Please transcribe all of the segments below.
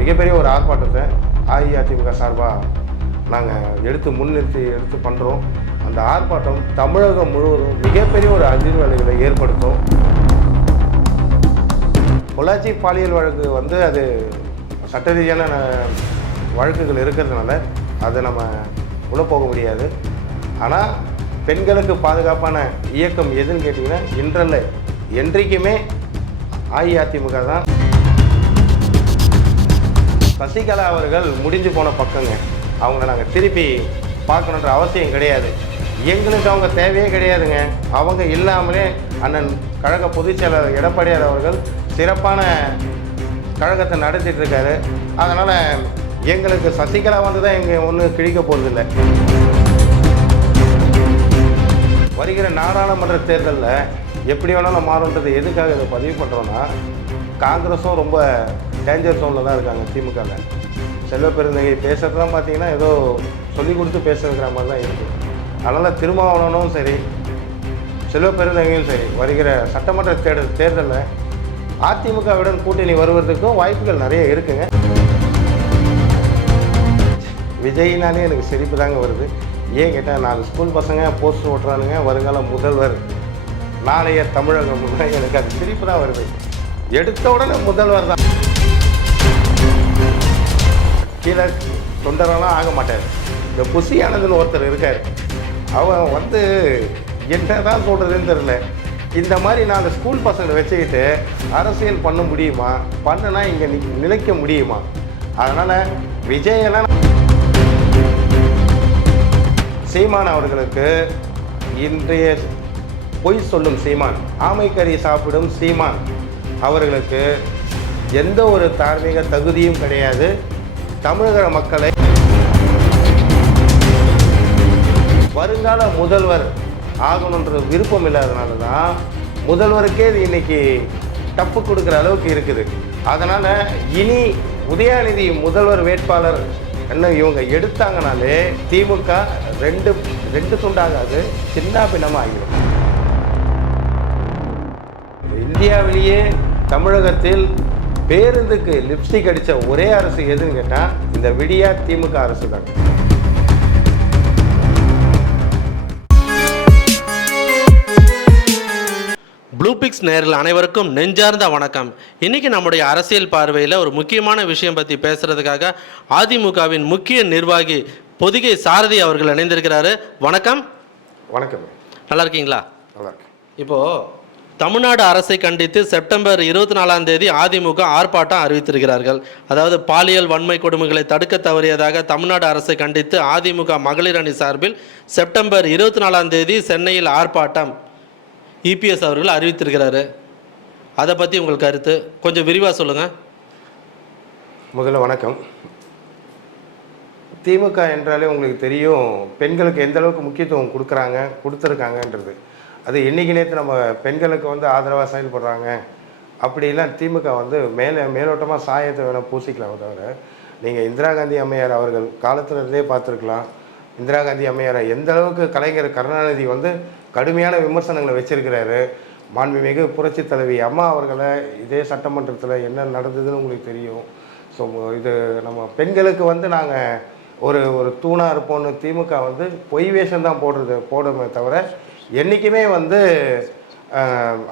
மிகப்பெரிய ஒரு ஆர்ப்பாட்டத்தை அஇஅதிமுக சார்பாக நாங்கள் எடுத்து முன்னிறுத்தி எடுத்து பண்ணுறோம் அந்த ஆர்ப்பாட்டம் தமிழகம் முழுவதும் மிகப்பெரிய ஒரு அதிர்வலைகளை ஏற்படுத்தும். பொள்ளாச்சி பாலியல் வழக்கு வந்து அது சட்ட ரீதியான வழக்குகள் இருக்கிறதுனால அதை நம்ம உள்ள போக முடியாது. ஆனால் பெண்களுக்கு பாதுகாப்பான இயக்கம் எதுன்னு கேட்டிங்கன்னா இன்றல்ல. என்றைக்குமே அஇஅதிமுக தான் சசிகலா அவர்கள் முடிஞ்சு போன பக்கங்க. அவங்கள நாங்கள் திருப்பி பார்க்கணுன்ற அவசியம் கிடையாது. எங்களுக்கு அவங்க தேவையே கிடையாதுங்க. அவங்க இல்லாமலே அண்ணன் கழக பொதுச் செயலாளர் எடப்பாடியார் அவர்கள் சிறப்பான கழகத்தை நடத்திட்டு இருக்காரு. அதனால் எங்களுக்கு சசிகலா வந்து தான் எங்கள் ஒன்றும் கிழிக்க போகிறதில்ல வருகிற நாடாளுமன்ற தேர்தலில் எப்படி வேணாலும் மாறுன்றது எதுக்காக இதை பதிவு பண்ணுறோன்னா காங்கிரஸும் ரொம்ப டேஞ்சர் சோனில் தான் இருக்காங்க திமுகவில் செல்வ பேசுகிறதுலாம் பார்த்தீங்கன்னா ஏதோ சொல்லி கொடுத்து பேசுகிற மாதிரி தான் இருக்குது அதனால் திருமாவளவனும் சரி செல்வப்பெருந்தகையும் சரி வருகிற சட்டமன்ற தேர்தல் தேர்தலில் அதிமுகவுடன் கூட்டணி வருவதற்கும் வாய்ப்புகள் நிறைய இருக்குங்க. விஜய்னாலே எனக்கு சிரிப்பு தாங்க வருது. ஏன் கேட்டால் நாலு ஸ்கூல் பசங்க போஸ்ட் ஓட்டுறானுங்க வருங்கால முதல்வர் நாளைய தமிழகம் எனக்கு அது சிரிப்பு தான் வருது. எடுத்த உடனே முதல்வர் தான். கீழே தொண்டரெல்லாம் ஆக மாட்டார். இந்த புசியானதுன்னு ஒருத்தர் இருக்கார். அவன் வந்து என்ன தான் சொல்கிறதுன்னு தெரில இந்த மாதிரி நாலு ஸ்கூல் பசங்களை வச்சுக்கிட்டு அரசியல் பண்ண முடியுமா? பண்ணுனா இங்கே நிலைக்க முடியுமா? அதனால் விஜயெல்லாம் சீமான் அவர்களுக்கு இன்றைய பொய் சொல்லும் சீமான் ஆமைக்கறி சாப்பிடும் சீமான் அவர்களுக்கு எந்த ஒரு தார்மீக தகுதியும் கிடையாது. தமிழக மக்களை வருங்கால முதல்வர் ஆகணுன்ற விருப்பம் இல்லாதனால தான் முதல்வருக்கே இது இன்னைக்கு டப்பு கொடுக்குற அளவுக்கு இருக்குது. அதனால் இனி உதயாநிதி முதல்வர் வேட்பாளர் என்ன இவங்க எடுத்தாங்கனாலே திமுக ரெண்டு ரெண்டு துண்டாகாது சின்ன பின்னமாக ஆகிடும் இந்தியாவிலேயே தமிழகத்தில் பேருந்துக்கு லிப்ஸ்டிக் அடித்த ஒரே அரசு எதுன்னு கேட்டால் இந்த விடியா திமுக அரசு தான். ப்ளூபிக்ஸ் நேரில் அனைவருக்கும் நெஞ்சார்ந்த வணக்கம். இன்னைக்கு நம்முடைய அரசியல் பார்வையில் ஒரு முக்கியமான விஷயம் பற்றி பேசுறதுக்காக அதிமுகவின் முக்கிய நிர்வாகி பொதிகை சாரதி அவர்கள் இணைந்திருக்கிறாரு. வணக்கம். வணக்கம். நல்லா இருக்கீங்களா? நல்லா இருக்கு இப்போது தமிழ்நாடு அரசை கண்டித்து செப்டம்பர் இருபத்தி நாலாம் தேதி அதிமுக ஆர்ப்பாட்டம் அறிவித்திருக்கிறார்கள். அதாவது பாலியல் வன்மை கொடுமைகளை தடுக்க தவறியதாக தமிழ்நாடு அரசை கண்டித்து அதிமுக மகளிர் அணி சார்பில் செப்டம்பர் இருபத்தி நாலாம் தேதி சென்னையில் ஆர்ப்பாட்டம் இபிஎஸ் அவர்கள் அறிவித்திருக்கிறாரு. அதை பற்றி உங்கள் கருத்து? கொஞ்சம் விரிவாக சொல்லுங்கள் முதல்ல வணக்கம். திமுக என்றாலே உங்களுக்கு தெரியும் பெண்களுக்கு எந்த அளவுக்கு முக்கியத்துவம் கொடுக்குறாங்க கொடுத்துருக்காங்கன்றது. அது என்னைக்கு நேற்று நம்ம பெண்களுக்கு வந்து ஆதரவாக செயல்படுறாங்க. அப்படிலாம் திமுக வந்து மேலே மேலோட்டமாக சாயத்தை வேணால் பூசிக்கலாம். தவிர நீங்கள் இந்திரா காந்தி அம்மையார் அவர்கள் காலத்துல இருந்தே பார்த்துருக்கலாம். இந்திரா காந்தி அம்மையாரை எந்த அளவுக்கு கலைஞர் கருணாநிதி வந்து கடுமையான விமர்சனங்களை வச்சிருக்கிறாரு. மாண்புமிகு புரட்சி தலைவி அம்மா அவர்களை இதே சட்டமன்றத்தில் என்ன நடந்ததுன்னு உங்களுக்கு தெரியும். ஸோ இது நம்ம பெண்களுக்கு வந்து நாங்கள் ஒரு ஒரு தூணாக இருப்போம்னு திமுக வந்து பொய் வேஷம் தான் போடுறது போடுமே தவிர என்றைக்குமே வந்து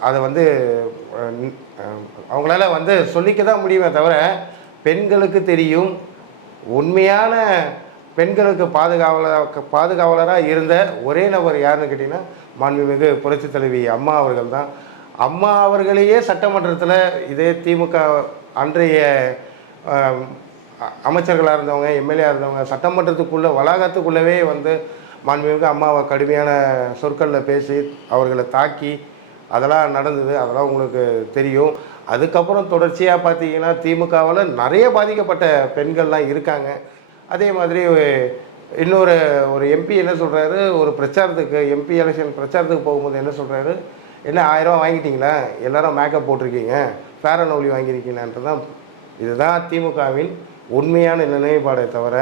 அதை வந்து அவங்களால வந்து சொல்லிக்க தான் முடியுமே தவிர பெண்களுக்கு தெரியும். உண்மையான பெண்களுக்கு பாதுகாவலாக பாதுகாவலராக இருந்த ஒரே நபர் யாருன்னு கேட்டிங்கன்னா மாண்புமிகு புரட்சி தலைவி அம்மா அவர்கள் தான். அம்மா அவர்களையே சட்டமன்றத்தில் இதே திமுக அன்றைய அமைச்சர்களாக இருந்தவங்க எம்எல்ஏ இருந்தவங்க சட்டமன்றத்துக்குள்ளே வளாகத்துக்குள்ளவே வந்து மாண்புமிகு அம்மாவை கடுமையான சொற்களில் பேசி அவர்களை தாக்கி அதெல்லாம் நடந்தது அதெல்லாம் உங்களுக்கு தெரியும். அதுக்கப்புறம் தொடர்ச்சியாக பார்த்தீங்கன்னா திமுகவில் நிறைய பாதிக்கப்பட்ட பெண்கள்லாம் இருக்காங்க. அதே மாதிரி இன்னொரு ஒரு எம்பி என்ன சொல்கிறாரு ஒரு பிரச்சாரத்துக்கு எம்பி எலெக்ஷன் பிரச்சாரத்துக்கு போகும்போது என்ன சொல்கிறாரு என்ன ஆயிரம் வாங்கிட்டீங்களா? எல்லாரும் மேக்கப் போட்டிருக்கீங்க. ஃபேர் அண்ட் ஓலி வாங்கியிருக்கீங்கன்றது தான் இதுதான் திமுகவின் உண்மையான நிலைப்பாடை தவிர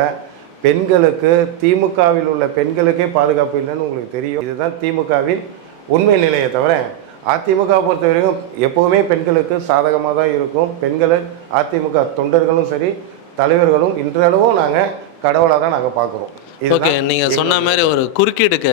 பெண்களுக்கு திமுகவில் உள்ள பெண்களுக்கே பாதுகாப்பு இல்லைன்னு உங்களுக்கு தெரியும். இதுதான் திமுகவின் உண்மை நிலையை தவிர அதிமுக பொறுத்த வரைக்கும் எப்போவுமே பெண்களுக்கு சாதகமாக தான் இருக்கும். பெண்களை அதிமுக தொண்டர்களும் சரி தலைவர்களும் இன்றளவும் நாங்கள் கடவுளாக தான் நாங்கள் பார்க்குறோம் ஓகே நீங்க சொன்ன மாதிரி ஒரு குறுக்கீடுக்கு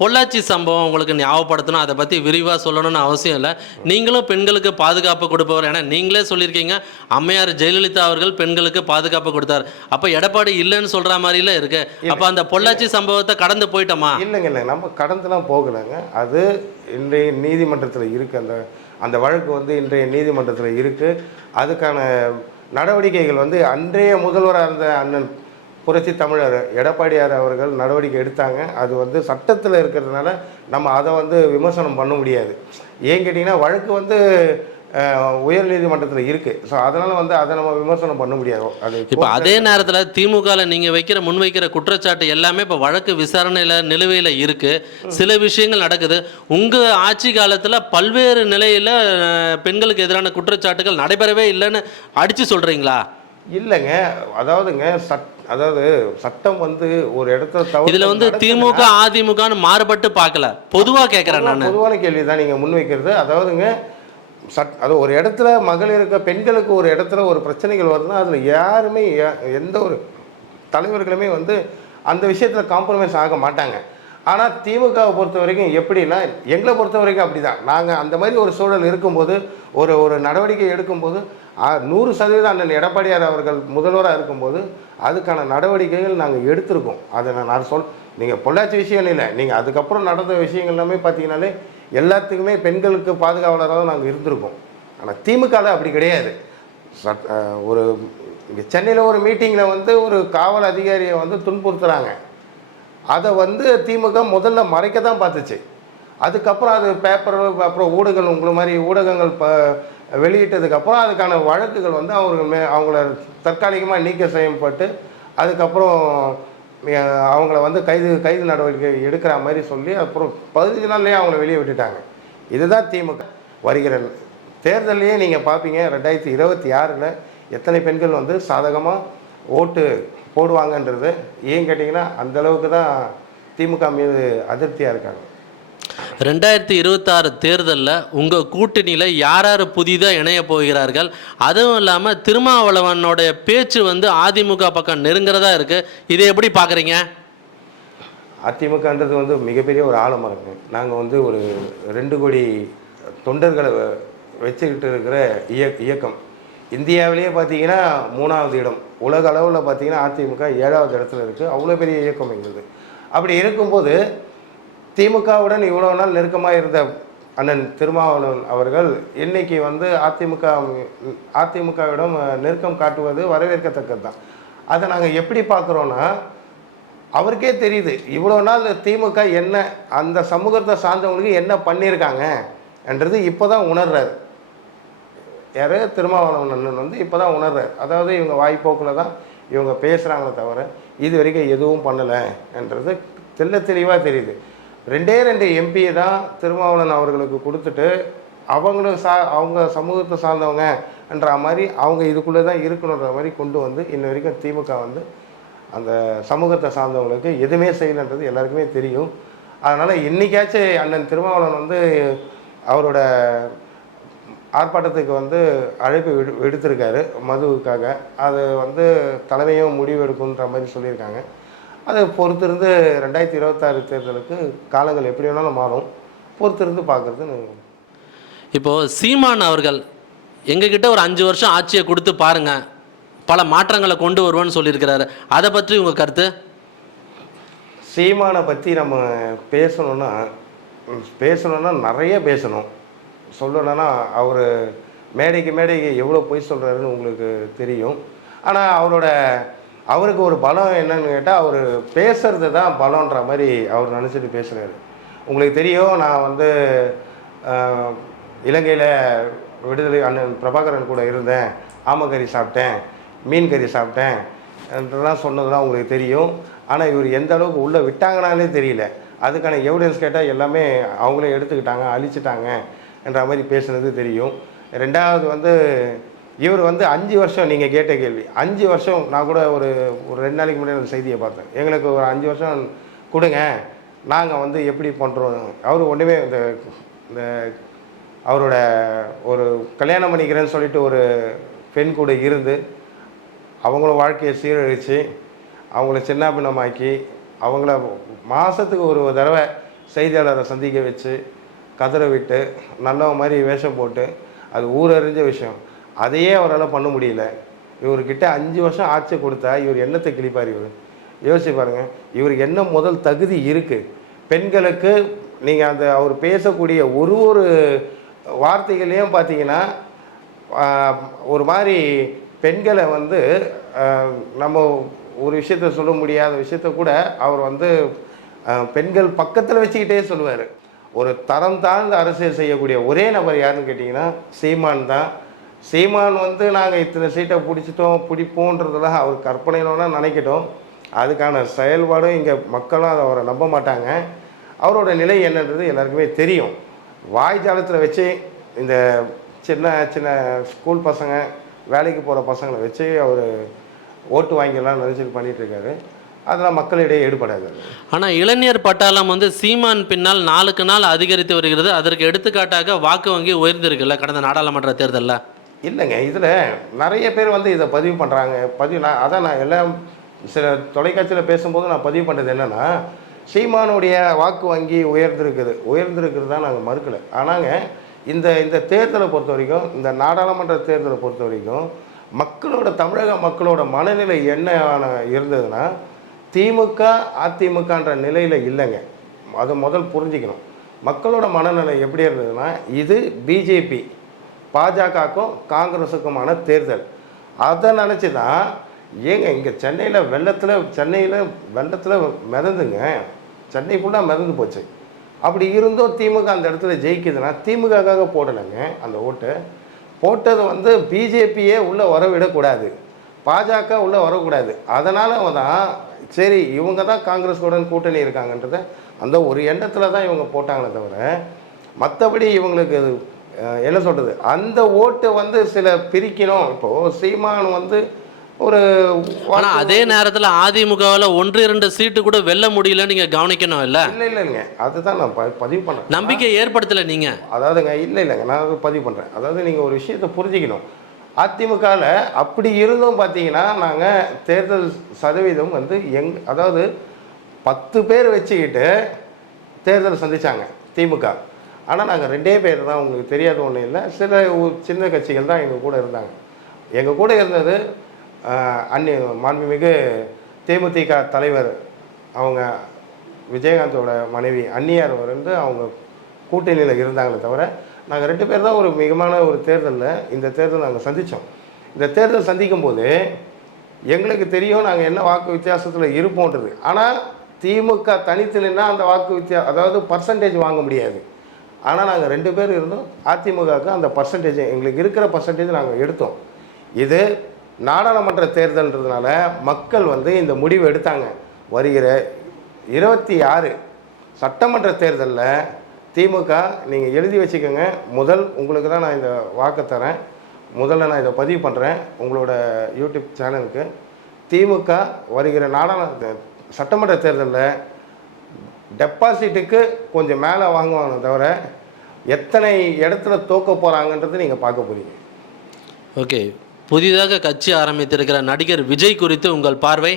பொள்ளாச்சி சம்பவம் உங்களுக்கு ஞாபகப்படுத்தணும். அதை பத்தி விரிவா சொல்லணும்னு அவசியம் இல்லை. நீங்களும் பெண்களுக்கு பாதுகாப்பு கொடுப்பவர். ஏன்னா நீங்களே சொல்லியிருக்கீங்க அம்மையார் ஜெயலலிதா அவர்கள் பெண்களுக்கு பாதுகாப்பு கொடுத்தார். அப்ப எடப்பாடி இல்லைன்னு சொல்ற மாதிரில இருக்கு. அப்ப அந்த பொள்ளாச்சி சம்பவத்தை கடந்து போயிட்டோமா? இல்லைங்க இல்லை நம்ம கடந்துலாம் போகலைங்க. அது இன்றைய நீதிமன்றத்தில் இருக்குது அந்த அந்த வழக்கு வந்து இன்றைய நீதிமன்றத்தில் இருக்குது அதுக்கான நடவடிக்கைகள் வந்து அன்றைய முதல்வராக இருந்த அண்ணன் புரட்சி தமிழர் எடப்பாடியார் அவர்கள் நடவடிக்கை எடுத்தாங்க. அது வந்து சட்டத்தில் இருக்கிறதுனால நம்ம அதை வந்து விமர்சனம் பண்ண முடியாது. ஏன் கேட்டிங்கன்னா வழக்கு வந்து உயர் நீதிமன்றத்தில் இருக்குது ஸோ அதனால் வந்து அதை நம்ம விமர்சனம் பண்ண முடியாது. அது இப்போ அதே நேரத்தில் திமுகவில் நீங்கள் வைக்கிற முன்வைக்கிற குற்றச்சாட்டு எல்லாமே இப்போ வழக்கு விசாரணையில் நிலுவையில் இருக்கு. சில விஷயங்கள் நடக்குது. உங்கள் ஆட்சி காலத்தில் பல்வேறு நிலையில் பெண்களுக்கு எதிரான குற்றச்சாட்டுகள் நடைபெறவே இல்லைன்னு அடித்து சொல்கிறீங்களா இல்லைங்க. அதாவதுங்க சட் அதாவது சட்டம் வந்து ஒரு இடத்துல தவறு இதில் வந்து திமுக அதிமுகன்னு மாறுபட்டு பார்க்கல. பொதுவாக கேட்குறேன் நான். பொதுவான கேள்வி தான் நீங்கள் முன்வைக்கிறது அதாவதுங்க சட் அது ஒரு இடத்துல மகளிருக்கு பெண்களுக்கு ஒரு இடத்துல ஒரு பிரச்சனைகள் வருதுன்னா அதில் யாருமே எந்த ஒரு தலைவர்களுமே வந்து அந்த விஷயத்தில் காம்ப்ரமைஸ் ஆக மாட்டாங்க. ஆனால் திமுகவை பொறுத்த வரைக்கும் எப்படின்னா எங்களை பொறுத்த வரைக்கும் அப்படி தான் நாங்கள் அந்த மாதிரி ஒரு சூழல் இருக்கும்போது ஒரு ஒரு நடவடிக்கை எடுக்கும்போது நூறு சதவீதம் அண்ணன் எடப்பாடியார் அவர்கள் முதல்வராக இருக்கும்போது அதுக்கான நடவடிக்கைகள் நாங்கள் எடுத்திருக்கோம். அதை நான் நான் சொல் நீங்கள் பொள்ளாச்சி விஷயம் இல்லை. நீங்கள் அதுக்கப்புறம் நடந்த விஷயங்கள் எல்லாமே பார்த்தீங்கன்னாலே எல்லாத்துக்குமே பெண்களுக்கு பாதுகாவலராக நாங்கள் இருந்திருக்கோம். ஆனால் திமுகவில் அப்படி கிடையாது. சட் ஒரு இங்கே சென்னையில் ஒரு மீட்டிங்கில் வந்து ஒரு காவல் அதிகாரியை வந்து துன்புறுத்துகிறாங்க அதை வந்து திமுக முதல்ல மறைக்க தான் பார்த்துச்சு. அதுக்கப்புறம் அது பேப்பர் அப்புறம் ஊடகங்கள் உங்களை மாதிரி ஊடகங்கள் ப வெளியிட்டதுக்கப்புறம் அதுக்கான வழக்குகள் வந்து அவர்கள் மே அவங்கள தற்காலிகமாக நீக்க செய்யப்பட்டு அதுக்கப்புறம் அவங்கள வந்து கைது கைது நடவடிக்கை எடுக்கிற மாதிரி சொல்லி அப்புறம் பதினஞ்சு நாள்லேயே அவங்கள வெளியே விட்டுட்டாங்க. இதுதான் திமுக. வருகிற தேர்தலையே நீங்கள் பார்ப்பீங்க ரெண்டாயிரத்தி இருபத்தி ஆறில் எத்தனை பெண்கள் வந்து சாதகமாக ஓட்டு போடுவாங்கன்றது ஏன் கேட்டிங்கன்னா அந்த அளவுக்கு தான் திமுக மீது அதிருப்தியாக இருக்காங்க. ரெண்டாயிரத்தி இருபத்தாறு தேர்தலில் உங்கள் கூட்டணியில் யார் யார் புதிதாக இணைய போகிறார்கள்? அதுவும் இல்லாமல் திருமாவளவனுடைய பேச்சு வந்து அதிமுக பக்கம் நெருங்குறதா இருக்குது இதை எப்படி பார்க்குறீங்க? அதிமுகன்றது வந்து மிகப்பெரிய ஒரு ஆலமரங்க. நாங்கள் வந்து ஒரு ரெண்டு கோடி தொண்டர்களை வ- வச்சுக்கிட்டு இருக்கிற இய இயக்கம். இந்தியாவிலேயே பார்த்தீங்கன்னா மூணாவது இடம். உலக அளவில் பார்த்தீங்கன்னா அதிமுக ஏழாவது இடத்துல இருக்குது அவ்வளோ பெரிய இயக்கம் எங்களுக்கு. அப்படி இருக்கும்போது திமுகவுடன் இவ்வளோ நாள் நெருக்கமாக இருந்த அண்ணன் திருமாவளவன் அவர்கள் இன்னைக்கு வந்து அதிமுக அதிமுகவிடம் நெருக்கம் காட்டுவது வரவேற்கத்தக்கது தான் அதை நாங்கள் எப்படி பார்க்குறோன்னா அவருக்கே தெரியுது இவ்வளோ நாள் திமுக என்ன அந்த சமூகத்தை சார்ந்தவங்களுக்கு என்ன பண்ணியிருக்காங்க என்றது இப்போ தான் உணர்றாரு. யார்? திருமாவளவன் அண்ணன் வந்து இப்போ தான் உணர்றாரு. அதாவது இவங்க வாய்ப்போக்கில் தான் இவங்க பேசுகிறாங்களே தவிர இது வரைக்கும் எதுவும் பண்ணலை என்றது தெல்ல தெளிவாக தெரியுது. ரெண்டே ரெண்டு எம்பியை தான் திருமாவளவன் அவர்களுக்கு கொடுத்துட்டு அவங்களும் சா அவங்க சமூகத்தை சார்ந்தவங்க என்ற மாதிரி அவங்க இதுக்குள்ளே தான் இருக்கணுன்ற மாதிரி கொண்டு வந்து இன்ன வரைக்கும் திமுக வந்து அந்த சமூகத்தை சார்ந்தவங்களுக்கு எதுவுமே செய்யலைன்றது எல்லாருக்குமே தெரியும். அதனால் இன்னைக்காச்சும் அண்ணன் திருமாவளவன் வந்து அவரோட ஆர்ப்பாட்டத்துக்கு வந்து அழைப்பு விடு விடுத்திருக்காரு மதுவுக்காக. அது வந்து தலைமையும் முடிவு எடுக்குன்ற மாதிரி சொல்லியிருக்காங்க. அதை பொறுத்திருந்து ரெண்டாயிரத்தி இருபத்தாறு தேர்தலுக்கு காலங்கள் எப்படி வேணாலும் மாறும். பொறுத்திருந்து பார்க்குறது இப்போது சீமான் அவர்கள் எங்ககிட்ட ஒரு அஞ்சு வருஷம் ஆட்சியை கொடுத்து பாருங்க. பல மாற்றங்களை கொண்டு வருவேன்னு சொல்லியிருக்கிறாரு. அதை பற்றி உங்கள் கருத்து? சீமானை பற்றி நம்ம பேசணும்னா ம், பேசணும்னா நிறைய பேசணும். சொல்லணும்னா அவர் மேடைக்கு மேடைக்கு எவ்வளோ பொய் சொல்கிறாருன்னு உங்களுக்கு தெரியும். ஆனால் அவரோட அவருக்கு ஒரு பலம் என்னன்னு கேட்டால் அவர் பேசுறது தான் பலன்ற மாதிரி அவர் நினச்சிட்டு பேசுகிறாரு உங்களுக்கு தெரியும் நான் வந்து இலங்கையில் விடுதலை அண்ணன் பிரபாகரன் கூட இருந்தேன். ஆமக்கறி சாப்பிட்டேன் மீன் கறி சாப்பிட்டேன் என்றெல்லாம் சொன்னதெல்லாம் உங்களுக்கு தெரியும். ஆனால் இவர் எந்த அளவுக்கு உள்ளே விட்டாங்கனாலே தெரியல. அதுக்கான எவிடன்ஸ் கேட்டால் எல்லாமே அவங்களே எடுத்துக்கிட்டாங்க அழிச்சிட்டாங்க என்ற மாதிரி பேசுனது தெரியும். ரெண்டாவது வந்து இவர் வந்து அஞ்சு வருஷம் நீங்கள் கேட்ட கேள்வி. அஞ்சு வருஷம் நான் கூட ஒரு ஒரு ரெண்டு நாளைக்கு முன்னாடி ஒரு செய்தியை பார்த்தேன். எங்களுக்கு ஒரு அஞ்சு வருஷம் கொடுங்க. நாங்கள் வந்து எப்படி பண்ணுறோம் அவர் ஒன்றுமே இந்த இந்த அவரோட ஒரு கல்யாணம் பண்ணிக்கிறேன்னு சொல்லிட்டு ஒரு பெண் கூட இருந்து அவங்களும் வாழ்க்கையை சீரழித்து அவங்கள சின்னாபின்னமாக்கி அவங்கள மாதத்துக்கு ஒரு தடவை செய்தியாளரை சந்திக்க வச்சு கதற விட்டு நல்லவன் மாதிரி வேஷம் போட்டு அது ஊரறிஞ்ச விஷயம். அதையே அவரால் பண்ண முடியல. இவர்கிட்ட அஞ்சு வருஷம் ஆட்சி கொடுத்தா இவர் என்னத்தை கிழிப்பார் இவர்? யோசிச்சு பாருங்கள் இவருக்கு என்ன முதல் தகுதி இருக்குது பெண்களுக்கு நீங்கள் அந்த அவர் பேசக்கூடிய ஒரு ஒரு வார்த்தைகளையும் பார்த்தீங்கன்னா ஒரு மாதிரி பெண்களை வந்து நம்ம ஒரு விஷயத்த சொல்ல முடியாத விஷயத்த கூட அவர் வந்து பெண்கள் பக்கத்தில் வச்சுக்கிட்டே சொல்லுவார். ஒரு தரம் தாழ்ந்த அரசியல் செய்யக்கூடிய ஒரே நபர் யாருன்னு கேட்டிங்கன்னா சீமான் தான். சீமான் வந்து நாங்கள் இத்தனை சீட்டை பிடிச்சிட்டோம் பிடிப்போன்றதெல்லாம் அவர் கற்பனையிலோனா நினைக்கட்டும். அதுக்கான செயல்பாடும் இங்கே மக்களும் அதை அவரை நம்ப மாட்டாங்க. அவரோட நிலை என்னன்றது எல்லாருக்குமே தெரியும். வாய்ஜாலத்தில் வச்சு இந்த சின்ன சின்ன ஸ்கூல் பசங்க வேலைக்கு போகிற பசங்களை வச்சு அவர் ஓட்டு வாங்கிடலாம் நினச்சிட்டு பண்ணிட்டு இருக்காரு அதெல்லாம் மக்களிடையே ஈடுபடாது. ஆனால் இளைஞர் பட்டாளம் வந்து சீமான் பின்னால் நாளுக்கு நாள் அதிகரித்து வருகிறது. அதற்கு எடுத்துக்காட்டாக வாக்கு வங்கி உயர்ந்திருக்குல்ல கடந்த நாடாளுமன்ற தேர்தலில். இல்லைங்க இதில் நிறைய பேர் வந்து இதை பதிவு பண்ணுறாங்க. பதிவு நான் அதான் நான் எல்லாம் சில தொலைக்காட்சியில் பேசும்போது நான் பதிவு பண்ணுறது என்னென்னா சீமானுடைய வாக்கு வங்கி உயர்ந்திருக்குது. உயர்ந்திருக்கிறது தான் நாங்கள் மறுக்கலை. ஆனாங்க இந்த இந்த தேர்தலை பொறுத்த வரைக்கும் இந்த நாடாளுமன்ற தேர்தலை பொறுத்த வரைக்கும் மக்களோட தமிழக மக்களோட மனநிலை என்ன இருந்ததுன்னா திமுக அதிமுகன்ற நிலையில் இல்லைங்க. அதை முதல் புரிஞ்சுக்கணும். மக்களோட மனநிலை எப்படி இருந்ததுன்னா இது பிஜேபி. பாஜகவுக்கும் காங்கிரஸுக்குமான தேர்தல். அதை நினச்சி தான் ஏங்க இங்கே சென்னையில் வெள்ளத்தில் சென்னையில் வெள்ளத்தில் மிதந்துங்க. சென்னை ஃபுல்லாக மிதந்து போச்சு. அப்படி இருந்தும் திமுக அந்த இடத்துல ஜெயிக்குதுன்னா திமுகக்காக போடலைங்க அந்த ஓட்டு. போட்டது வந்து பிஜேபியே உள்ளே வரவிடக்கூடாது. பாஜக உள்ளே வரக்கூடாது. அதனால் தான் சரி இவங்க தான் காங்கிரஸ் கூட கூட்டணி இருக்காங்கன்றத அந்த ஒரு எண்ணத்தில் தான் இவங்க போட்டாங்களே தவிர மற்றபடி இவங்களுக்கு அது, என்ன சொல்கிறது அந்த ஓட்டு வந்து சில பிரிக்கணும். இப்போது சீமான் வந்து ஒரு ஆனால் அதே நேரத்தில் அதிமுகவில் ஒன்று இரண்டு சீட்டு கூட வெல்ல முடியலன்னு நீங்கள் கவனிக்கணும் இல்லை? இல்லை இல்லைங்க. அதுதான் நான் பதிவு பண்ணுறேன் நம்பிக்கை ஏற்படுத்தலை நீங்கள் அதாவதுங்க இல்லை இல்லைங்க. நான் அதை பதிவு பண்ணுறேன் அதாவது நீங்கள் ஒரு விஷயத்தை புரிஞ்சுக்கணும். அதிமுகவில் அப்படி இருந்தும் பார்த்தீங்கன்னா நாங்கள் தேர்தல் சதவீதம் வந்து எங் அதாவது பத்து பேர் வச்சுக்கிட்டு தேர்தல் சந்திச்சாங்க திமுக. ஆனால் நாங்கள் ரெண்டே பேர் தான் உங்களுக்கு தெரியாத ஒன்றும் இல்லை. சில சின்ன கட்சிகள் தான் எங்கள் கூட இருந்தாங்க. எங்கள் கூட இருந்தது ஆஹ், அன்னி மாண்புமிகு தேமுதிக தலைவர் அவங்க விஜயகாந்தோட மனைவி அன்னியார் வந்து அவங்க கூட்டணியில் இருந்தாங்களே தவிர நாங்கள் ரெண்டு பேர் தான் ஒரு மிகமான ஒரு தேர்தலில் இந்த தேர்தல் நாங்கள் சந்தித்தோம் இந்த தேர்தல் சந்திக்கும் போது எங்களுக்கு தெரியும் நாங்கள் என்ன வாக்கு வித்தியாசத்தில் இருப்போன்றது. ஆனால் திமுக தனித்து நின்னா அந்த வாக்கு வித்தியா அதாவது பர்சன்டேஜ் வாங்க முடியாது. ஆனால் நாங்கள் ரெண்டு பேர் இருந்தோம். அதிமுகவுக்கு அந்த பர்சன்டேஜ் எங்களுக்கு இருக்கிற பர்சன்டேஜ் நாங்கள் எடுத்தோம். இது நாடாளுமன்ற தேர்தல்ன்றதுனால மக்கள் வந்து இந்த முடிவு எடுத்தாங்க. வருகிற இருபத்தி ஆறு சட்டமன்ற தேர்தலில் திமுக நீங்கள் எழுதி வச்சுக்கோங்க. முதல் உங்களுக்கு தான் நான் இந்த வாக்கு தரேன். முதல்ல நான் இதை பதிவு பண்ணுறேன் உங்களோட யூடியூப் சேனலுக்கு. திமுக வருகிற நாடாளு சட்டமன்ற தேர்தலில் டெபாசிட்டுக்கு கொஞ்சம் மேலே வாங்குவாங்க தவிர எத்தனை இடத்துல தோக்க போகிறாங்கன்றது நீங்கள் பார்க்க போறீங்க. ஓகே புதிதாக கட்சி ஆரம்பித்திருக்கிற நடிகர் விஜய் குறித்து உங்கள் பார்வை?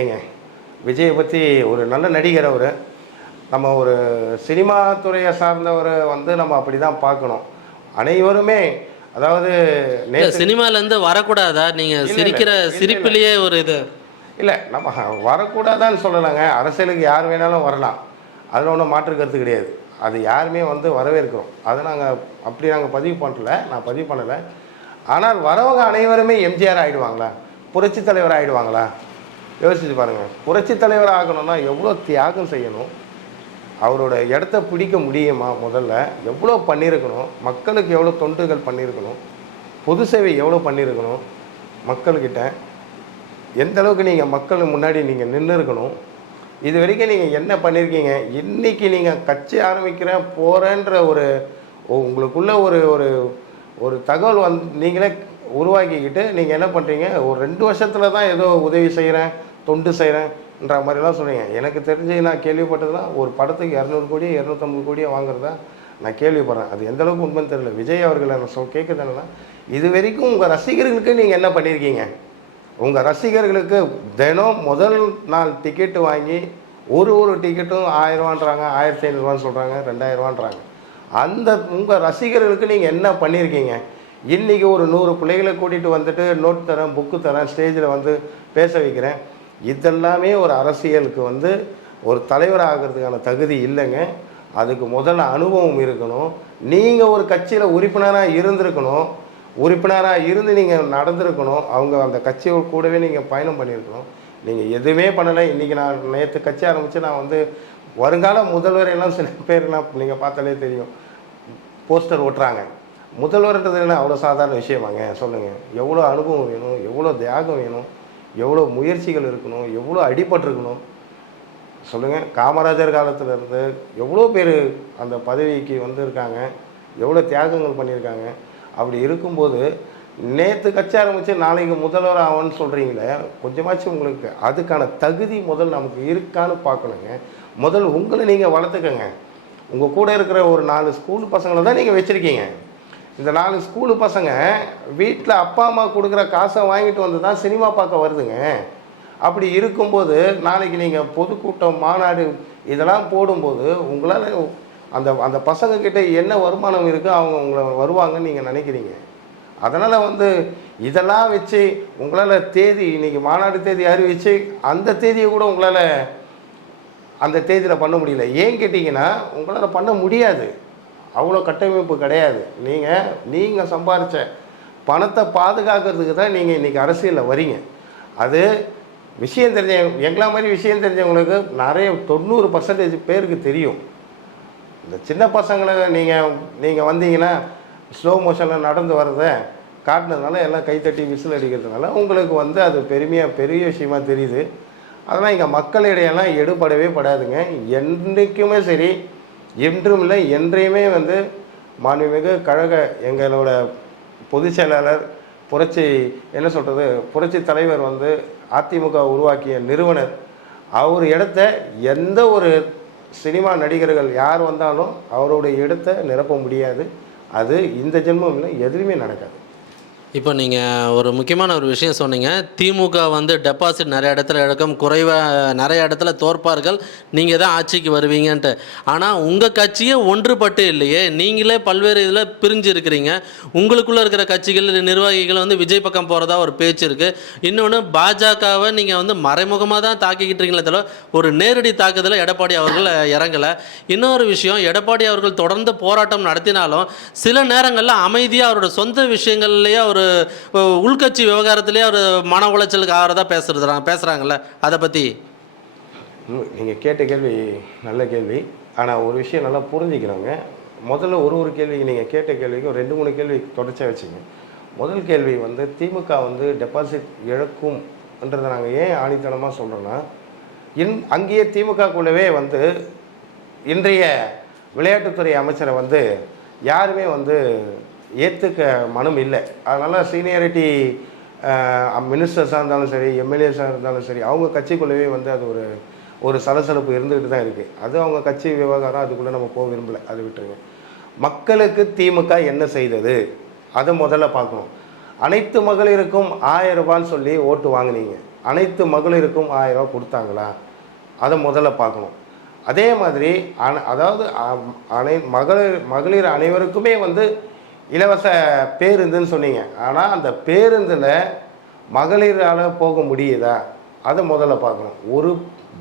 ஏங்க விஜயை பற்றி ஒரு நல்ல நடிகர் அவர். நம்ம ஒரு சினிமா துறையை சார்ந்தவரை வந்து நம்ம அப்படி தான் பார்க்கணும். அனைவருமே அதாவது இல்ல நேற்று சினிமால இருந்து வரக்கூடாதா? நீங்க இல்ல, சிரிக்கிற. சிரிப்பிலேயே ஒரு இது. இல்லை நம்ம வரக்கூடாதான்னு சொல்லலைங்க. அரசியலுக்கு யார் வேணாலும் வரலாம். அதில் ஒன்றும் மாற்று கருத்து கிடையாது. அது யாருமே வந்து வரவேற்கிறோம். அதை நாங்கள் அப்படி நாங்கள் பதிவு பண்ணல. நான் பதிவு பண்ணலை. ஆனால் வரவங்க அனைவருமே எம்ஜிஆர் ஆகிடுவாங்களா புரட்சி தலைவர் ஆகிடுவாங்களா யோசிச்சு பாருங்கள் புரட்சி தலைவர் ஆகணும்னா எவ்வளோ தியாகம் செய்யணும்? அவரோட இடத்த பிடிக்க முடியுமா முதல்ல? எவ்வளோ பண்ணியிருக்கணும்? மக்களுக்கு எவ்வளோ தொண்டுகள் பண்ணியிருக்கணும்? பொது சேவை எவ்வளோ பண்ணியிருக்கணும்? மக்கள்கிட்ட எந்த அளவுக்கு நீங்கள் மக்கள் முன்னாடி நீங்கள் நின்று இருக்கணும் இது வரைக்கும் நீங்கள் என்ன பண்ணியிருக்கீங்க இன்றைக்கி நீங்கள் கட்சி ஆரம்பிக்கிறேன் போகிறேன்ற ஒரு உங்களுக்குள்ள ஒரு ஒரு ஒரு தகவல் வந்து நீங்களே உருவாக்கிக்கிட்டு நீங்கள் என்ன பண்ணுறீங்க ஒரு ரெண்டு வருஷத்தில் தான் ஏதோ உதவி செய்கிறேன் தொண்டு செய்கிறேன்ற மாதிரிலாம் சொன்னீங்க. எனக்கு தெரிஞ்சு நான் கேள்விப்பட்டதுலாம் ஒரு படத்துக்கு இரநூறு கோடி இரநூத்தம்பது கோடியை வாங்குறதா நான் கேள்விப்படுறேன். அது எந்த அளவுக்கு உண்மைன்னு தெரியல. விஜய் அவர்களை நான் சொல் கேட்குறது என்னன்னா இது வரைக்கும் உங்கள் ரசிகர்களுக்கு நீங்கள் என்ன பண்ணியிருக்கீங்க உங்கள் ரசிகர்களுக்கு தினம் முதல் நாள் டிக்கெட்டு வாங்கி ஒரு ஒரு டிக்கெட்டும் ஆயிரரூவான்றாங்க ஆயிரத்தி ஐநூறுரூவான்னு சொல்கிறாங்க ரெண்டாயிரரூவான்றாங்க அந்த உங்கள் ரசிகர்களுக்கு நீங்கள் என்ன பண்ணியிருக்கீங்க இன்றைக்கி ஒரு நூறு பிள்ளைகளை கூட்டிகிட்டு வந்துட்டு நோட் தரேன் புக்கு தரேன் ஸ்டேஜில் வந்து பேச வைக்கிறேன். இதெல்லாமே ஒரு அரசியலுக்கு வந்து ஒரு தலைவர் ஆகிறதுக்கான தகுதி இல்லைங்க. அதுக்கு முதல்ல அனுபவம் இருக்கணும். நீங்கள் ஒரு கட்சியில் உறுப்பினராக இருந்திருக்கணும். உறுப்பினராக இருந்து நீங்கள் நடந்திருக்கணும். அவங்க அந்த கட்சியோட கூடவே நீங்கள் பயணம் பண்ணியிருக்கணும். நீங்கள் எதுவுமே பண்ணலை. இன்றைக்கி நான் நேற்று கட்சி ஆரம்பித்து நான் வந்து வருங்கால முதல்வர் எல்லாம் சில பேர்லாம் நீங்கள் பார்த்தாலே தெரியும். போஸ்டர் ஓட்டுறாங்க முதல்வர்ன்றது என்ன? அவ்வளோ சாதாரண விஷயமாங்க. சொல்லுங்கள் எவ்வளோ அனுபவம் வேணும்? எவ்வளோ தியாகம் வேணும்? எவ்வளோ முயற்சிகள் இருக்கணும்? எவ்வளோ அடிபட்டிருக்கணும்? சொல்லுங்கள் காமராஜர் காலத்தில் இருந்து எவ்வளோ பேர் அந்த பதவிக்கு வந்திருக்காங்க? எவ்வளோ தியாகங்கள் பண்ணியிருக்காங்க? அப்படி இருக்கும்போது நேற்று கட்சி ஆரம்பித்து நாளைக்கு முதல்வர் ஆகும்னு சொல்கிறீங்களே கொஞ்சமாச்சும் உங்களுக்கு அதுக்கான தகுதி முதல் நமக்கு இருக்கான்னு பார்க்கணுங்க. முதல் உங்களை நீங்கள் வளர்த்துக்கங்க. உங்கள் கூட இருக்கிற ஒரு நாலு ஸ்கூல் பசங்களை தான் நீங்கள் வச்சுருக்கீங்க. இந்த நாலு ஸ்கூலு பசங்க வீட்டில் அப்பா அம்மா கொடுக்குற காசை வாங்கிட்டு வந்து தான் சினிமா பார்க்க வருதுங்க. அப்படி இருக்கும்போது நாளைக்கு நீங்கள் பொதுக்கூட்டம் மாநாடு இதெல்லாம் போடும்போது உங்களால் அந்த அந்த பசங்க கிட்ட என்ன வருமானம் இருக்குது அவங்க உங்களை வருவாங்கன்னு நீங்கள் நினைக்கிறீங்க? அதனால் வந்து இதெல்லாம் வச்சு உங்களால் தேதி இன்னைக்கு மாநாடு தேதி அறிவிச்சு அந்த தேதியை கூட உங்களால் அந்த தேதியில் பண்ண முடியல. ஏன் கேட்டிங்கன்னா உங்களால் பண்ண முடியாது. அவ்வளோ கட்டமைப்பு கிடையாது. நீங்கள் நீங்கள் சம்பாரித்த பணத்தை பாதுகாக்கிறதுக்கு தான் நீங்கள் இன்றைக்கி அரசியலில் வரீங்க. அது விஷயம் தெரிஞ்ச எங்களா மாதிரி விஷயம் தெரிஞ்சவங்களுக்கு நிறைய தொண்ணூறு பர்சன்டேஜ் பேருக்கு தெரியும். இந்த சின்ன பசங்களை நீங்கள் நீங்கள் வந்தீங்கன்னா ஸ்லோ மோஷனில் நடந்து வரத காட்டினதுனால எல்லாம் கைத்தட்டி விசில் அடிக்கிறதுனால உங்களுக்கு வந்து அது பெருமையாக பெரிய விஷயமா தெரியுது. அதெல்லாம் இங்கே மக்களிடையெல்லாம் எடுபடவே படாதுங்க. என்றைக்குமே சரி என்றும் இல்லை என்றையுமே வந்து மாண்புமிகு கழக எங்களோட பொதுச் செயலாளர் புரட்சி என்ன சொல்கிறது புரட்சி தலைவர் வந்து அதிமுக உருவாக்கிய நிறுவனர் அவர் இடத்த எந்த ஒரு சினிமா நடிகர்கள் யார் வந்தாலும் அவருடைய இடத்தை நிரப்ப முடியாது. அது இந்த ஜென்மம் இல்லை எதுவுமே நடக்காது. இப்போ நீங்கள் ஒரு முக்கியமான ஒரு விஷயம் சொன்னீங்க. திமுக வந்து டெபாசிட் நிறைய இடத்துல இழக்கும் குறைவாக நிறைய இடத்துல தோற்பார்கள். நீங்கள் தான் ஆட்சிக்கு வருவீங்கன்ட்டு. ஆனால் உங்கள் கட்சியே ஒன்றுபட்டு இல்லையே. நீங்களே பல்வேறு இதில் பிரிஞ்சு இருக்கிறீங்க. உங்களுக்குள்ளே இருக்கிற கட்சிகள் நிர்வாகிகள் வந்து விஜய் பக்கம் போகிறதா ஒரு பேச்சு இருக்குது இன்னொன்று பாஜகவை நீங்கள் வந்து மறைமுகமாக தான் தாக்கிக்கிட்டு இருக்கீங்களே தவிர ஒரு நேரடி தாக்குதலை எடப்பாடி அவர்கள் இறங்கலை. இன்னொரு விஷயம் எடப்பாடி அவர்கள் தொடர்ந்து போராட்டம் நடத்தினாலும் சில நேரங்களில் அமைதியாக அவரோட சொந்த விஷயங்கள்லேயே அவர் உள்கட்சி விவகாரத்திலே அவர் மன உளைச்சலுக்கு ஆகிறதா பேசுறது பேசுகிறாங்கல்ல அதை பற்றி நீங்கள் கேட்ட கேள்வி நல்ல கேள்வி. ஆனால் ஒரு விஷயம் நல்லா புரிஞ்சுக்கிறோங்க முதல்ல ஒரு ஒரு கேள்விக்கு நீங்கள் கேட்ட கேள்விக்கும் ரெண்டு மூணு கேள்வி தொடர்ச்சியாக வச்சுங்க. முதல் கேள்வி வந்து திமுக வந்து டெபாசிட் இழக்கும்ன்றதை நாங்கள் ஏன் ஆணித்தனமாக சொல்கிறோன்னா இன் அங்கேயே திமுகக்குள்ளவே வந்து இன்றைய விளையாட்டுத்துறை அமைச்சரை வந்து யாருமே வந்து ஏற்றுக்க மனம் இல்லை. அதனால் சீனியாரிட்டி மினிஸ்டர்ஸாக இருந்தாலும் சரி எம்எல்ஏஸாக இருந்தாலும் சரி அவங்க கட்சிக்குள்ளவே வந்து அது ஒரு ஒரு சலசலப்பு இருந்துக்கிட்டு தான் இருக்குது அது அவங்க கட்சி விவகாரம் அதுக்குள்ளே நம்ம போக விரும்பலை. அதை விட்டுருங்க மக்களுக்கு திமுக என்ன செய்தது? அதை முதல்ல பார்க்கணும். அனைத்து மகளிருக்கும் ஆயிரம் ரூபான்னு சொல்லி ஓட்டு வாங்குனீங்க. அனைத்து மகளிருக்கும் ஆயிரம் ரூபா கொடுத்தாங்களா? அதை முதல்ல பார்க்கணும். அதே மாதிரி அதாவது அனை மகளிர் மகளிர் அனைவருக்குமே வந்து இலவச பேருந்துன்னு சொன்னீங்க. ஆனால் அந்த பேருந்தில் மகளிரால் போக முடியுதா? அதை முதல்ல பார்க்கணும். ஒரு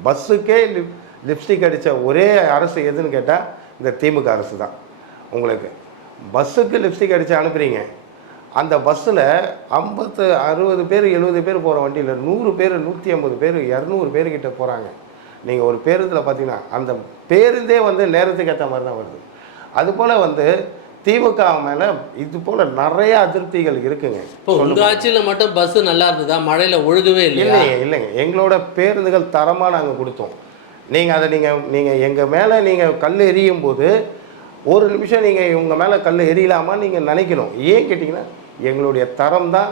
பஸ்ஸுக்கே லிப் லிப்ஸ்டிக் அடித்த ஒரே அரசு எதுன்னு கேட்டால் இந்த திமுக அரசு தான் உங்களுக்கு. பஸ்ஸுக்கு லிப்ஸ்டிக் அடித்து அனுப்புகிறீங்க அந்த பஸ்ஸில் ஐம்பத்து அறுபது பேர் எழுபது பேர் போகிற வண்டியில் நூறு பேர் நூற்றி ஐம்பது பேர் இரநூறு பேர்கிட்ட போகிறாங்க நீங்கள் ஒரு பேருந்தில் பார்த்தீங்கன்னா அந்த பேருந்தே வந்து நேரத்துக்கு ஏற்ற மாதிரி தான் வருது. அதுபோல் வந்து திமுக மேலே இது போல் நிறைய அதிருப்திகள் இருக்குங்க. இப்போ ஆட்சியில் மட்டும் பஸ்ஸு நல்லா இருந்ததா? மழையில் ஒழுகவே இல்லையா? இல்லைங்க இல்லைங்க. எங்களோட பேருந்துகள் தரமாக நாங்கள் கொடுத்தோம். நீங்கள் அதை நீங்கள் நீங்கள் எங்கள் மேலே நீங்கள் கல் எறியும் போது ஒரு நிமிஷம் நீங்கள் உங்கள் மேலே கல் எறியலாமா நீங்கள் நினைக்கணும். ஏன் கேட்டிங்கன்னா எங்களுடைய தரம் தான்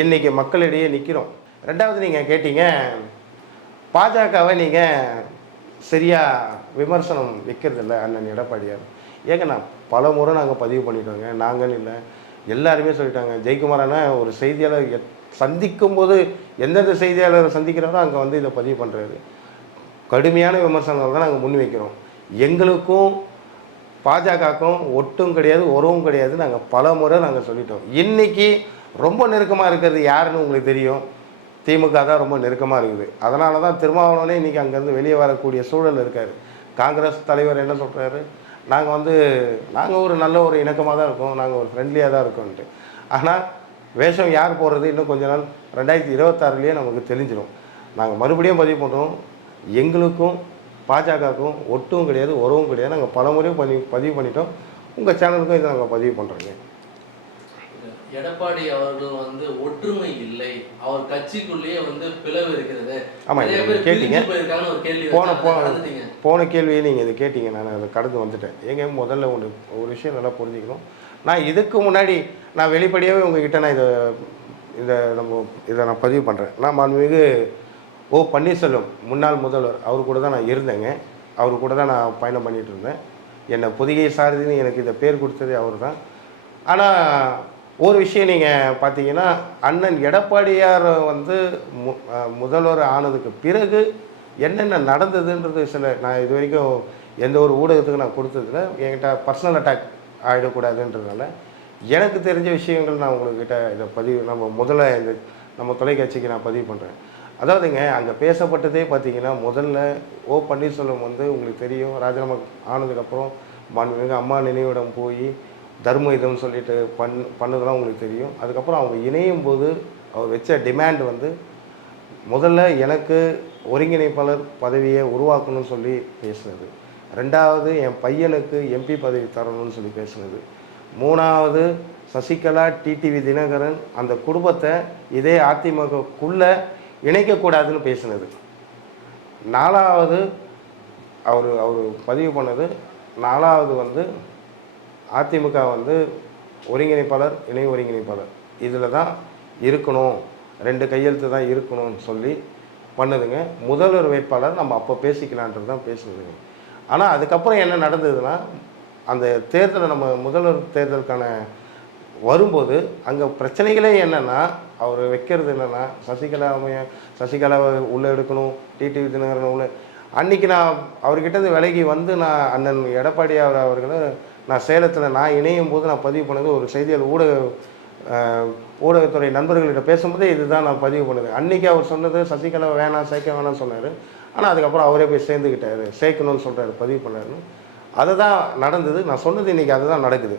இன்றைக்கி மக்களிடையே நிற்கிறோம் ரெண்டாவது நீங்கள் கேட்டீங்க பாஜகவை நீங்கள் சரியாக விமர்சனம் வைக்கிறதில்ல அண்ணன் எடப்பாடியார். ஏங்க நான் பல முறை நாங்கள் பதிவு பண்ணிட்டோங்க. நாங்கள் இல்லை. எல்லாருமே சொல்லிட்டாங்க. ஜெயக்குமார் ஒரு செய்தியாளர் எத்- சந்திக்கும் போது எந்தெந்த செய்தியாளரை சந்திக்கிறாரோ அங்கே வந்து இதை பதிவு பண்ணுறாரு கடுமையான விமர்சனங்கள் தான் நாங்கள் முன் வைக்கிறோம். எங்களுக்கும் பாஜகவுக்கும் ஒட்டும் கிடையாது உறவும் கிடையாது. நாங்கள் பல முறை நாங்கள் சொல்லிட்டோம். இன்னைக்கு ரொம்ப நெருக்கமாக இருக்கிறது யாருன்னு உங்களுக்கு தெரியும். திமுக தான் ரொம்ப நெருக்கமாக இருக்குது. அதனால தான் திருமாவளவனே இன்றைக்கி அங்கேருந்து வெளியே வரக்கூடிய சூழல் இருக்கார். காங்கிரஸ் தலைவர் என்ன சொல்கிறாரு நாங்கள் வந்து நாங்கள் ஒரு நல்ல ஒரு இணக்கமாக தான் இருக்கோம். நாங்கள் ஒரு ஃப்ரெண்ட்லியாக தான் இருக்கோன்ட்டு ஆனால் வேஷம் யார் போடுறது இன்னும் கொஞ்ச நாள் ரெண்டாயிரத்தி இருபத்தாறுலேயே நமக்கு தெரிஞ்சிடும் நாங்கள் மறுபடியும் பதிவு பண்ணுறோம் எங்களுக்கும் பாஜகவுக்கும் ஒட்டும் கிடையாது உறவும் கிடையாது. நாங்கள் பல முறையும் பதிவு பதிவு பண்ணிட்டோம் உங்கள் சேனலுக்கும் இதை நாங்கள் பதிவு பண்ணுறோங்க எடப்பாடி அவர்கள் வந்து ஒற்றுமை இல்லை. அவர் கட்சிக்குள்ளேயே வந்து பிளவு இருக்கிறது. ஆமா, கேட்டீங்க. போன. போன. போன கேள்வியை நீங்கள் இதை கேட்டீங்க. நான் அதை கடந்து வந்துட்டேன். ஏங்க முதல்ல ஒன்று ஒரு விஷயம் நல்லா புரிஞ்சுக்கணும். நான் இதுக்கு முன்னாடி நான் வெளிப்படையாகவே உங்ககிட்ட நான் இதை இதை நம்ம இதை நான் பதிவு பண்ணுறேன் நான் மாண்புமிகு ஓ பன்னீர்செல்வம் முன்னாள் முதல்வர் அவர் கூட தான் நான் இருந்தேங்க. அவர் கூட தான் நான் பயணம் பண்ணிட்டு இருந்தேன். என்னை பொதிகை சாரதின்னு எனக்கு இதை பேர் கொடுத்ததே அவர் தான் ஆனால் ஒரு விஷயம் நீங்கள் பார்த்தீங்கன்னா அண்ணன் எடப்பாடியார் வந்து மு முதல்வர் ஆனதுக்கு பிறகு என்னென்ன நடந்ததுன்றது சில நான் இது வரைக்கும் எந்த ஒரு ஊடகத்துக்கு நான் கொடுத்ததில்ல. என்கிட்ட பர்சனல் அட்டாக் ஆகிடக்கூடாதுன்றதுனால எனக்கு தெரிஞ்ச விஷயங்கள் நான் உங்கள்கிட்ட இதை பதிவு நம்ம முதல்ல இந்த நம்ம தொலைக்காட்சிக்கு நான் பதிவு பண்ணுறேன் அதாவதுங்க அங்கே பேசப்பட்டதே பார்த்தீங்கன்னா முதல்ல ஓ பன்னீர்செல்வம் வந்து உங்களுக்கு தெரியும். ராஜினாமா ஆனதுக்கப்புறம் மாண்புமிகு அம்மா நினைவிடம் போய் தர்ம இதம்னு சொல்லிட்டு பண் பண்ணதெல்லாம் உங்களுக்கு தெரியும். அதுக்கப்புறம் அவங்க இணையும் போது அவர் வச்ச டிமாண்ட் வந்து முதல்ல எனக்கு ஒருங்கிணைப்பாளர் பதவியை உருவாக்கணும்னு சொல்லி பேசுனது. ரெண்டாவது என் பையனுக்கு எம்பி பதவி தரணும்னு சொல்லி பேசுனது. மூணாவது சசிகலா டிடிவி தினகரன் அந்த குடும்பத்தை இதே அதிமுகக்குள்ளே இணைக்கக்கூடாதுன்னு பேசுனது. நாலாவது அவர் அவர் பதிவு பண்ணது. நாலாவது வந்து அதிமுக வந்து ஒருங்கிணைப்பாளர் இணை ஒருங்கிணைப்பாளர். இதில் தான் இருக்கணும். ரெண்டு கையெழுத்து தான் இருக்கணும்னு சொல்லி பண்ணுதுங்க. முதல்வர் வேட்பாளர் நம்ம அப்போ பேசிக்கலான்றது தான் பேசுனதுங்க ஆனால் அதுக்கப்புறம் என்ன நடந்ததுன்னா அந்த தேர்தலை நம்ம முதல்வர் தேர்தலுக்கான வரும்போது அங்கே பிரச்சனைகளே என்னென்னா அவர் வைக்கிறது என்னென்னா சசிகலா அம்மையா சசிகலாவை உள்ளே எடுக்கணும் டிடிவி தினகரன் உள்ளே. அன்றைக்கி நான் அவர்கிட்ட விலகி வந்து நான் அண்ணன் எடப்பாடியார் அவர்களை நான் சேலத்தில் நான் இணையும் போது நான் பதிவு பண்ணது ஒரு செய்தியாளர் ஊடக ஊடகத்துறை நண்பர்கள்கிட்ட பேசும்போதே இதுதான் நான் பதிவு பண்ணது. அன்னைக்கு அவர் சொன்னது சசிகலா வேணாம் சேர்க்க வேணாம்னு சொன்னார். ஆனால் அதுக்கப்புறம் அவரே போய் சேர்ந்துக்கிட்டாரு. சேர்க்கணும்னு சொல்கிறாரு பதிவு பண்ணாருன்னு. அதுதான் நடந்தது. நான் சொன்னது இன்றைக்கி அதுதான் நடக்குது.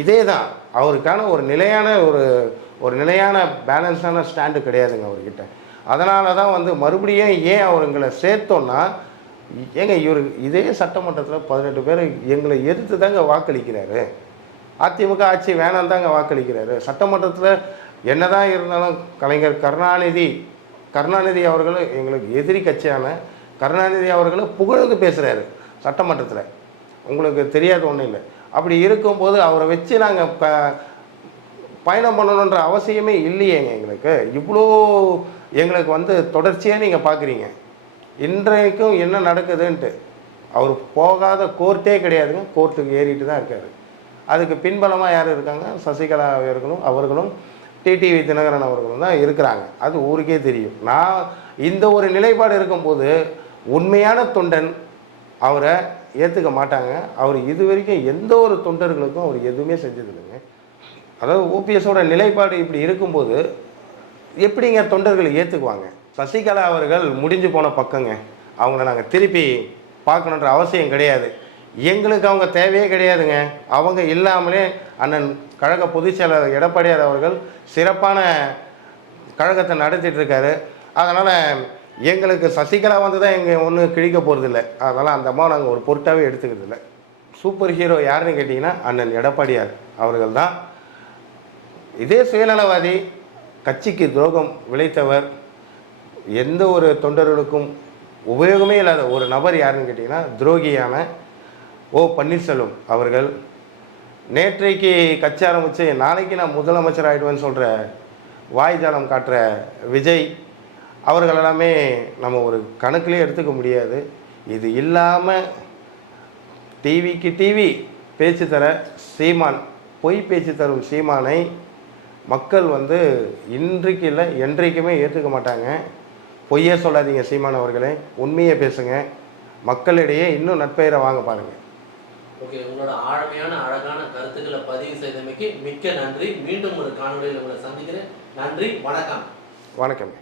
இதே தான் அவருக்கான ஒரு நிலையான ஒரு ஒரு நிலையான பேலன்ஸான ஸ்டாண்டு கிடையாதுங்க அவர்கிட்ட. அதனால தான் வந்து மறுபடியும் ஏன் அவருங்களை சேர்த்தோன்னா ஏங்க இவர் இதே சட்டமன்றத்தில் பதினெட்டு பேர் எங்களை எதிர்த்து தாங்க வாக்களிக்கிறாரு. அதிமுக ஆட்சி வேணாம் தாங்க வாக்களிக்கிறாரு. சட்டமன்றத்தில் என்னதான் இருந்தாலும் கலைஞர் கருணாநிதி கருணாநிதி அவர்கள் எங்களுக்கு எதிரி கட்சியான கருணாநிதி அவர்களை புகழ்ந்து பேசுகிறாரு சட்டமன்றத்தில். உங்களுக்கு தெரியாத ஒன்றும் இல்லை. அப்படி இருக்கும்போது அவரை வச்சு நாங்கள் ப பயணம் பண்ணணுன்ற அவசியமே இல்லையேங்க எங்களுக்கு. இவ்வளோ எங்களுக்கு வந்து தொடர்ச்சியாக நீங்கள் பார்க்குறீங்க இன்றைக்கும் என்ன நடக்குதுன்ட்டு அவர் போகாத கோர்ட்டே கிடையாதுங்க. கோர்ட்டுக்கு ஏறிட்டு தான் இருக்கார். அதுக்கு பின்பலமாக யார் இருக்காங்க? சசிகலா அவர்களும் அவர்களும் டிடிவி தினகரன் அவர்களும் தான் இருக்கிறாங்க. அது ஊருக்கே தெரியும். நான் இந்த ஒரு நிலைப்பாடு இருக்கும்போது உண்மையான தொண்டன் அவரை ஏற்றுக்க மாட்டாங்க. அவர் இது வரைக்கும் எந்த ஒரு தொண்டர்களுக்கும் அவர் எதுவுமே செஞ்சதில்லைங்க. அதாவது ஓபிஎஸோட நிலைப்பாடு இப்படி இருக்கும்போது எப்படிங்க தொண்டர்களை ஏற்றுக்குவாங்க சசிகலா அவர்கள் முடிஞ்சு போன பக்கங்க. அவங்கள நாங்கள் திருப்பி பார்க்கணுன்ற அவசியம் கிடையாது. எங்களுக்கு அவங்க தேவையே கிடையாதுங்க. அவங்க இல்லாமலே அண்ணன் கழக பொதுச் செயலர் எடப்பாடியார் அவர்கள் சிறப்பான கழகத்தை நடத்திட்டு இருக்காரு அதனால் எங்களுக்கு சசிகலா வந்து தான் எங்கள் ஒன்றும் கிழிக்க போகிறதில்ல அதனால் அந்த அம்மா நாங்கள் ஒரு பொருட்டாகவே எடுத்துக்கிறது இல்லை. சூப்பர் ஹீரோ யாருன்னு கேட்டிங்கன்னா அண்ணன் எடப்பாடியார் அவர்கள் தான் இதே சுயநலவாதி கட்சிக்கு துரோகம் விளைத்தவர் எந்த ஒரு தொண்டர்களுக்கும் உபயோகமே இல்லாத ஒரு நபர் யாருன்னு கேட்டிங்கன்னா துரோகியான ஓ பன்னீர்செல்வம் அவர்கள். நேற்றைக்கு கட்சி ஆரம்பித்து நாளைக்கு நான் முதலமைச்சர் ஆகிடுவேன்னு சொல்கிற வாய்ஜாலம் காட்டுற விஜய் அவர்கள் எல்லாமே நம்ம ஒரு கணக்கிலே எடுத்துக்க முடியாது. இது இல்லாமல் டிவிக்கு டிவி பேச்சு தர சீமான் பொய் பேச்சு தரும் சீமானை மக்கள் வந்து இன்றைக்கு இல்லை என்றைக்குமே ஏற்றுக்க மாட்டாங்க. பொய்யே சொல்லாதீங்க சீமான் அவர்களே. உண்மையை பேசுங்க. மக்களிடையே இன்னும் நட்பெயரை வாங்க பாருங்கள் ஓகே உங்களோட ஆழமையான அழகான கருத்துக்களை பதிவு செய்தமைக்கு மிக்க நன்றி. மீண்டும் ஒரு காணொலியில் உங்களை சந்திக்கிறேன். நன்றி வணக்கம். வணக்கம்